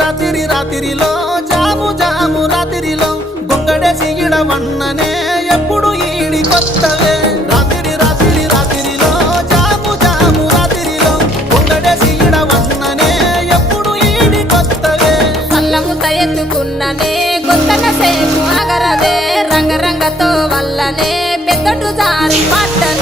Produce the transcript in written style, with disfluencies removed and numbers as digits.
రాత్రి రాత్రిలో జాము జాము రాత్రిలో గొంగడేసి ఇడవన్ననే ఎప్పుడు ఈడి కొత్తవే రాత్రి రాత్రి రాత్రిలో జాము జాము రాత్రిలో గొంగడేసి ఇడవన్ననే ఎప్పుడు ఈడి కొత్తవే సల్లముత ఎత్తుకున్ననే కొత్తన సేపు అగరదే రంగరంగతో వల్లనే పెద్దటు జారి పట్టనే